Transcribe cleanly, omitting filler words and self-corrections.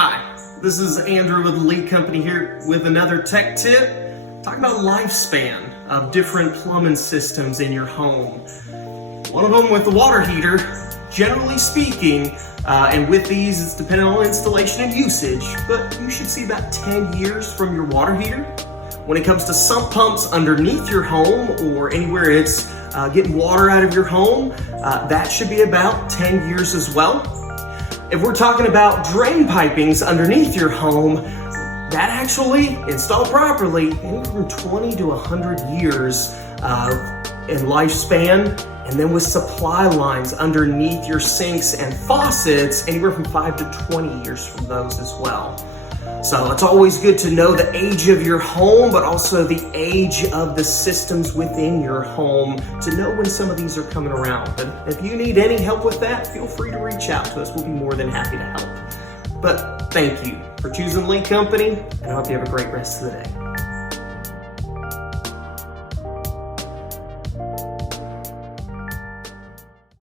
Hi, this is Andrew with the Lead Company here with another tech tip. Talking about lifespan of different plumbing systems in your home. One of them with the water heater, generally speaking, and with these it's depending on installation and usage, but you should see about 10 years from your water heater. When it comes to sump pumps underneath your home or anywhere it's getting water out of your home, that should be about 10 years as well. If we're talking about drain pipings underneath your home, that actually, installed properly, anywhere from 20 to 100 years in lifespan. And then with supply lines underneath your sinks and faucets, anywhere from 5 to 20 years from those as well. So it's always good to know the age of your home, but also the age of the systems within your home to know when some of these are coming around. And if you need any help with that, feel free to reach out to us. We'll be more than happy to help. But thank you for choosing Lead Company, and I hope you have a great rest of the day.